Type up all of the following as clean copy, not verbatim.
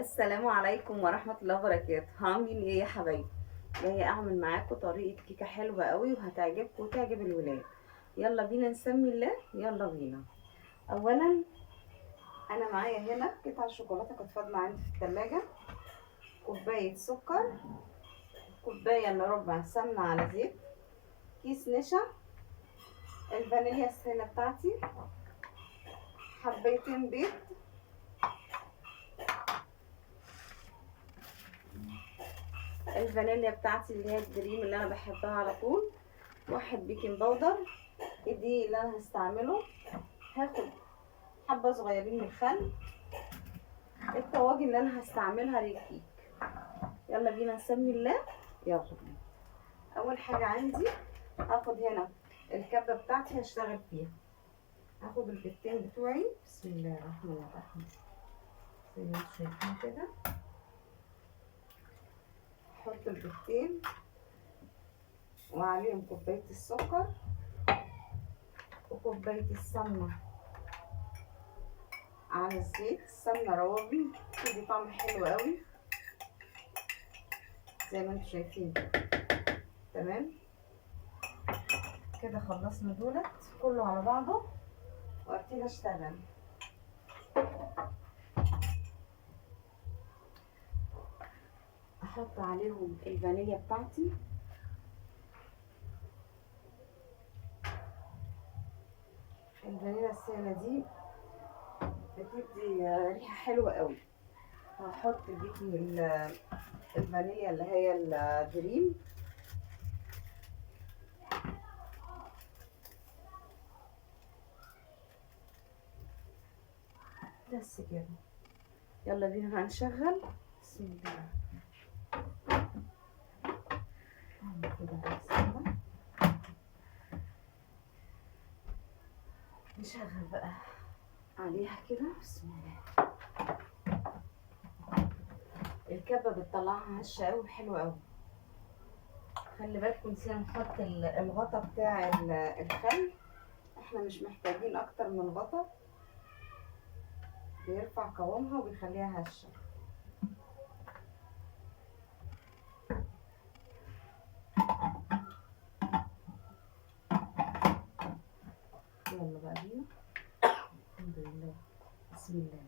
السلام عليكم ورحمة الله وبركاته. عاملين ايه يا حبايبي؟ جاية اعمل معاكم طريقة كيكة حلوة قوي وهتعجبكم وتعجب الولاد. يلا بينا نسمي الله، يلا بينا. اولا انا معايا هنا قطعة شوكولاتة كانت فاضلة عندي في التلاجة، كوباية سكر، كوباية الا ربع سمنة على زيت، كيس نشا، الفانيليا السائلة بتاعتي، حبيتين بيض، الفانيليا بتاعتي اللي هي الدريم اللي انا بحبها على طول، واحد بيكنج باودر. دي اللي انا هستعمله. هاخد حبه صغيرين من الخل. الطواجن اللي انا هستعملها للكيك. يلا بينا نسمي الله، يلا بينا. اول حاجه عندي هاخد هنا الكبه بتاعتي هشتغل فيها. هاخد البيضتين بتوعي، بسم الله الرحمن الرحيم، زي ما انتم شايفين كده. احط البيضتين وعليهم كوبايه السكر وكوبايه السمنه على الزيت. السمنه روابي بتدي طعم حلو قوي زي ما انتم شايفين كده. تمام كده، خلصنا دولت كله على بعضه وابتدي اشتغل. احط عليهم الفانيليا بتاعتي، الفانيليا السائله دي بتدي ريحه حلوه قوي. هحط الفانيليا اللي هي الدريم، بس كده. يلا بينا بقى نشغل. بسم الله. نشغل بقى عليها كده، بسم الله. الكبه بتطلعها هشه قوي حلوه قوي. خلي بالكم نسينا نحط الغطا بتاع الخل. احنا مش محتاجين اكتر من غطا، بيرفع قوامها وبيخليها هشه. يلا بقى بينا. الحمد لله، بسم الله.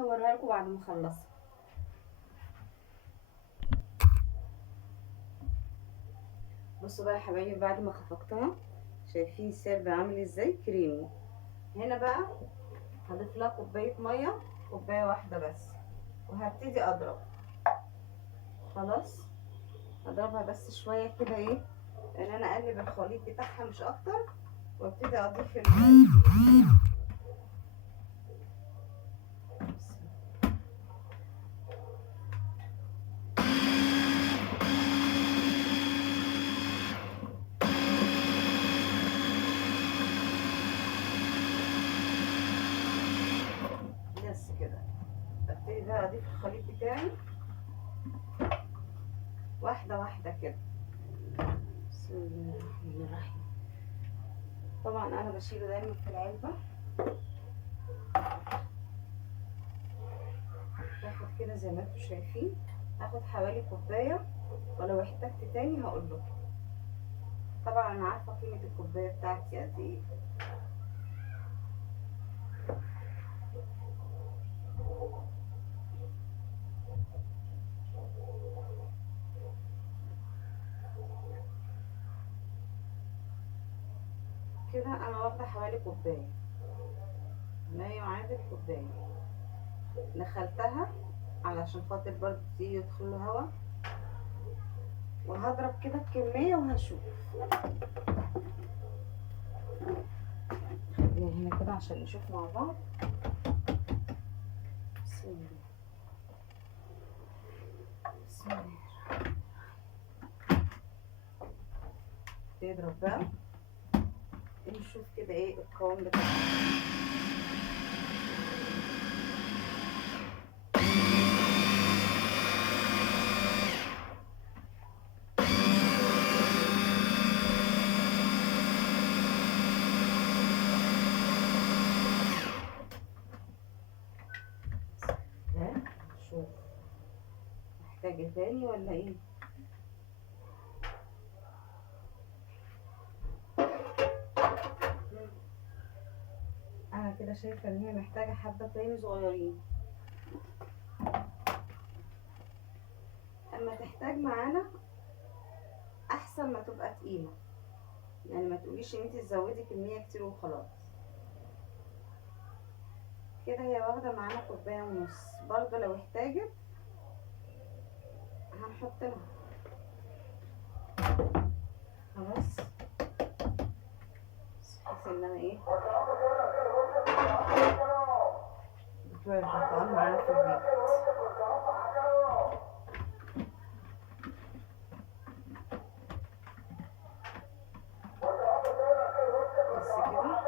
هوريها لكم بعد ما اخلصها. بصوا بقى يا حبايبي، بعد ما خفقتها شايفين السرب عامل ازاي كريمي. هنا بقى هضيف لها كوبايه ميه، كوبايه واحده بس، وهبتدي اضرب. خلاص هضربها بس شويه كده، ايه ان انا اقلب الخليط بتاعها مش اكتر، وابتدي اضيف بس كده. ابتدي بقى اضيف الخليط بتاعي واحده واحده كده. بسم الله الرحمن الرحيم. طبعا انا بشيله دايما في العلبه. باخد كده زي ما انتم شايفين، هاخد حوالي كوبايه، ولو احتجت تاني هقول لكم. طبعا انا عارفه قيمه الكوبايه بتاعتي قد ايه. كده انا واخده حوالي كوبايه، ما يعادل كوبايه. نخلتها علشان خاطر برضه يدخل له هوا، وهضرب كده الكميه وهشوف. خليها هنا كده عشان نشوف مع بعض. بسم الله، بسم الله. تضرب بقى نشوف كده ايه القوام بتاعها. محتاجة تاني ولا ايه؟ انا كده شايفة ان هي محتاجة حبة تاني صغيرين. اما تحتاج معانا احسن ما تبقى تقيلة، يعني ما تقوليش ان انت تزودي كمية كتير وخلاص. كده هي واخدة معانا كوباية ونص، برضه لو احتاجت هنحط لها. خلاص، بحيث ان انا ايه بتوع البرتقال معانا في البيت. بس كده.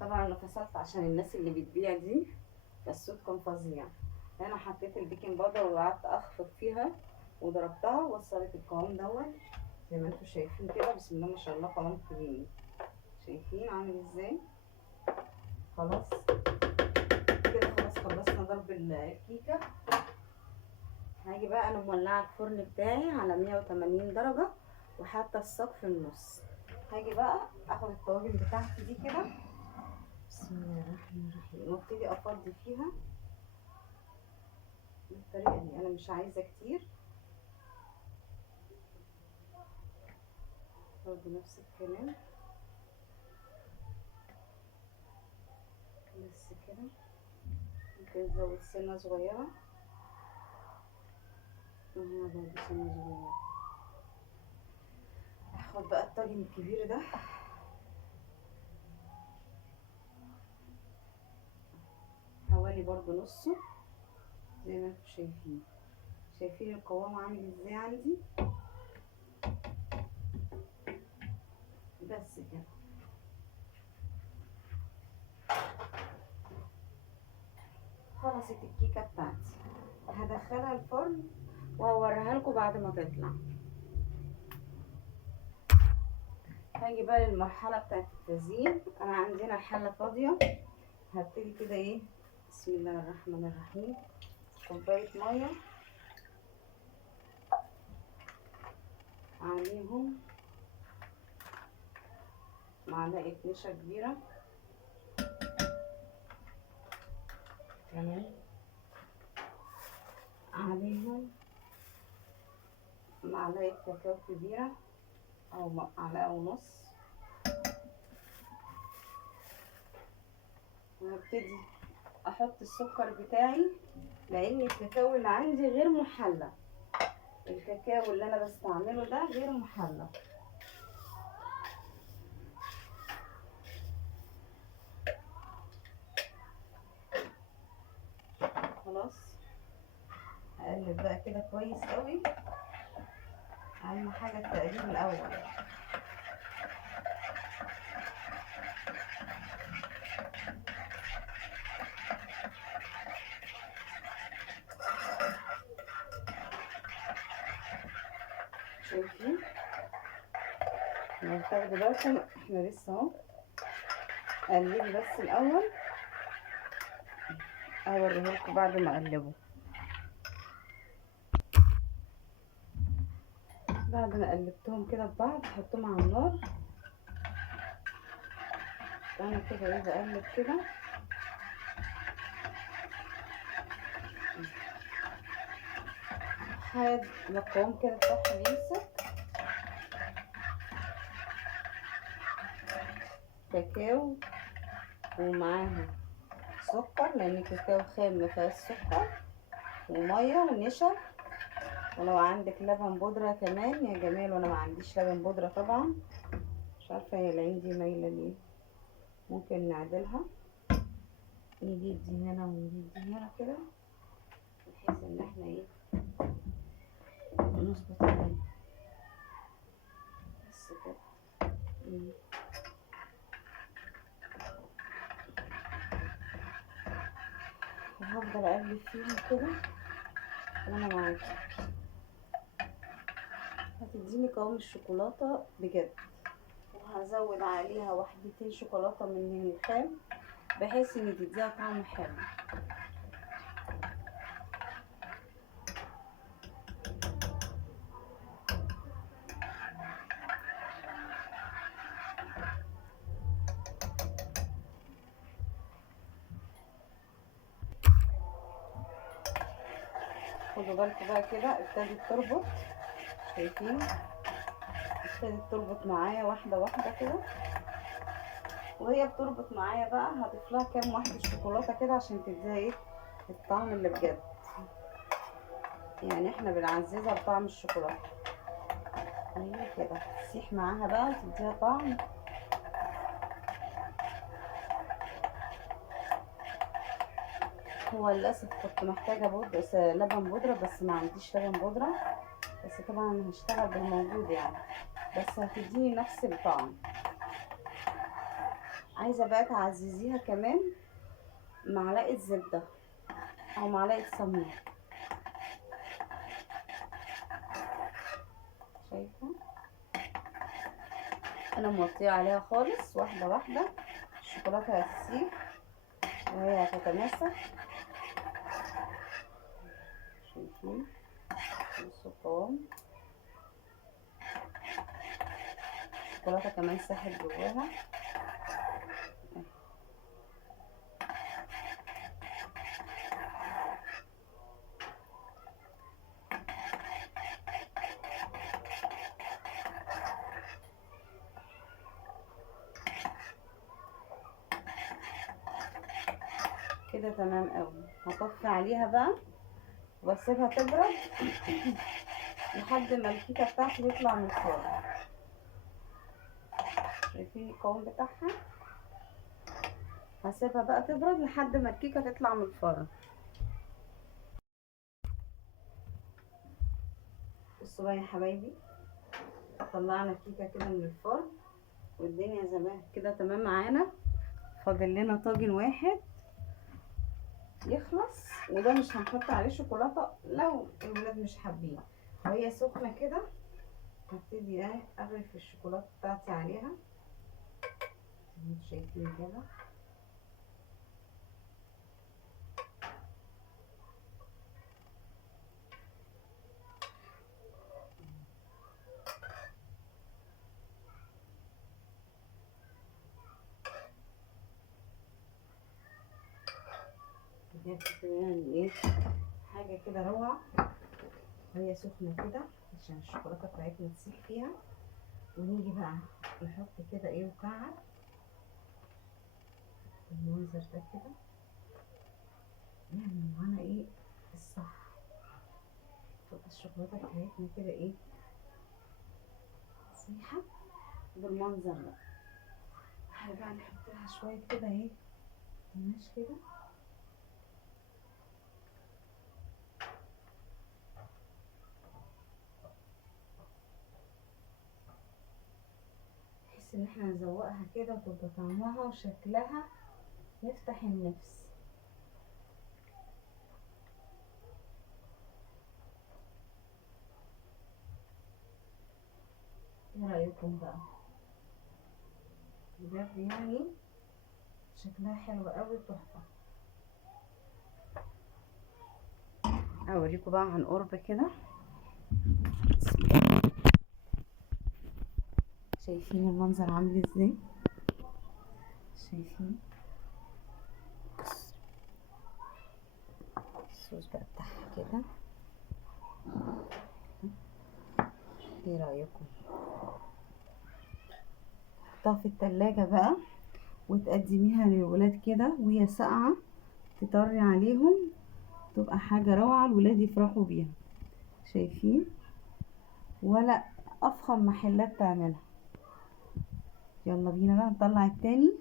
طبعا انا فصلت عشان الناس اللي بتبيع دي، فالصوت كان فظيع. انا حطيت البيكنج باودر وقعدت اخفق فيها وضربتها ووصلت القوام دوت زي ما انتم شايفين كده. بسم الله ما شاء الله، قوام كريمي. شايفين عامل ازاي؟ خلاص كده، خلاص خلصنا ضرب الكيكه. هاجي بقى انا مولعه الفرن بتاعي على 180 درجه وحاطه الصاج في النص. هاجي بقى اخد الطواجن بتاعتي دي كده، بسم الله الرحمن الرحيم، وابتدي افضي فيها بالطريقه دي. انا مش عايزه كتير، برضه نفس الكلام. بس كده، ممكن نزود سنه صغيره، وهنا برضه سنه صغيره. هاخد بقى الطاجن الكبير ده، حوالي برضه نصه زي ما انتم شايفين. شايفين القوام عامل ازاي عندي؟ بس كده. خلصت الكيكه بتاعتي، هدخلها الفرن وهوريها لكم بعد ما تطلع. هاجي بقى للمرحله بتاعت التزيين. انا عندنا حله فاضيه، هبتدي كده ايه، بسم الله الرحمن الرحيم، كوبايه ميه عليهم معلقه نشا كبيره، تمام، عليهم معلقه كاكاو كبيره او معلقه ونص. وهبتدي احط السكر بتاعي، لان الكاكاو اللي عندي غير محلى. الكاكاو اللي انا بستعمله ده غير محلى. خلاص، هقلب بقى كده كويس قوي. اهم حاجه التقليب الاول. شايفين؟ لو تاخدوا بالكم احنا لسه اهو. قلبي بس الاول، اوريهولكم بعد ما اقلبه. بعد ما قلبتهم كده ببعض حطهم على النار. وانا كده ايه بقلب كده، لحد ما القوام كده بتاعهم يمسك. كاكاو ومعاها سكر، لان الكاكاو خام مفيهاش سكر، وميه ونشا. ولو عندك لبن بودرة كمان يا جمال، وانا ما عنديش لبن بودرة طبعا. مش عارفة هي العين دي مايلة ليه، ممكن نعدلها، نجيب دي هنا ونجيب دي هنا كده، بحيث ان احنا ايه نظبط عليها. بس كده. وهفضل اقلب فيهم كده وانا معاكي. هتديني قوام الشوكولاتة بجد. وهزود عليها واحدتين شوكولاتة من الخام، بحيث ان تديها طعم حلو. خدوا بالكم بقى كده ابتدت تربط، شايفين؟ ابتدت تربط معايا واحده واحده كده. وهي بتربط معايا بقى هضيف لها كام واحده شوكولاته كده عشان تديها ايه الطعم اللي بجد. يعني احنا بنعززها بطعم الشوكولاته. ايوه كده تسيح معاها بقى وتديها طعم. هو للاسف كنت محتاجه لبن بودره، بس ما عنديش لبن بودره، بس طبعا هشتغل بالموجود يعني، بس هتديني نفس الطعم. عايزه بقى تعززيها كمان معلقه زبده او معلقه سمنه. شايفه انا موطيه عليها خالص واحده واحده. الشوكولاته هتسيح وهي هتتماسك. شايفين؟ بصوا القوام، الشوكولاته كمان ساحت جواها. كده تمام قوي. هطفي عليها بقى واسيبها تبرد لحد ما الكيكه بتاعتي تطلع من الفرن. شايفين القوام بتاعها؟ هسيبها بقى تبرد لحد ما الكيكه تطلع من الفرن. بصوا بقى يا حبايبي، طلعنا الكيكه كده من الفرن والدنيا زمان كده تمام معانا. فاضل لنا طاجن واحد يخلص، وده مش هنحط عليه شوكولاته لو الولاد مش حابين. وهي سخنه كده هبتدي اغرف الشوكولاته بتاعتي عليها. انتوا شايفين كده؟ بجد يعني ايه حاجه كده روعه وهي سخنه كده عشان الشوكولاته بتاعتنا تسيح فيها. ونيجي بقى نحط كده ايه مكعب المنظر ده كده، نعمل معانا ايه الصح. تبقى الشوكولاته بتاعتنا كده ايه سيحه بالمنظر ده. تعالى بقى نحط لها شويه كده ايه قماش كده. بحيث ان احنا نزوقها كده وتبقى طعمها وشكلها يفتح النفس. ايه رايكم بقى؟ بجد يعني شكلها حلو قوي تحفه. اوريكم بقى عن قرب كده. شايفين المنظر عامل ازاي؟ شايفين الصوص بقى بتاعها كده؟ ايه رايكم؟ حطها في التلاجة بقى وتقدميها للولاد كده وهي ساقعه تطري عليهم، تبقى حاجه روعه الولاد يفرحوا بيها. شايفين؟ ولا افخم محلات تعملها. يلا بينا بقى نطلع التاني.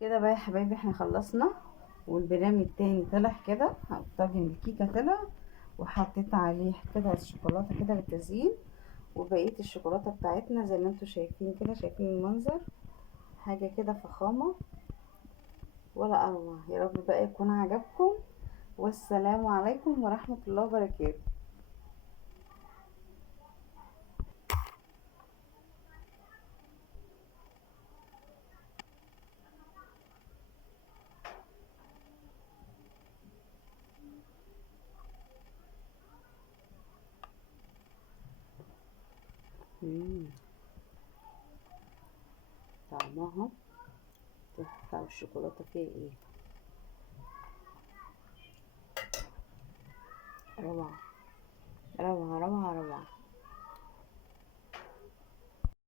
كده بقى يا حبايبي احنا خلصنا والبرام التاني طلع كده. طاجن الكيكه طلع وحطيت عليه كده الشوكولاته كده بالتزيين، وبقيه الشوكولاته بتاعتنا زي ما انتم شايفين كده. شايفين المنظر؟ حاجه كده فخامه ولا اروع. يا رب بقى يكون عجبكم، والسلام عليكم ورحمه الله وبركاته. طعمها تحفه والشوكولاته فيها ايه. روعة روعة روعة روعة.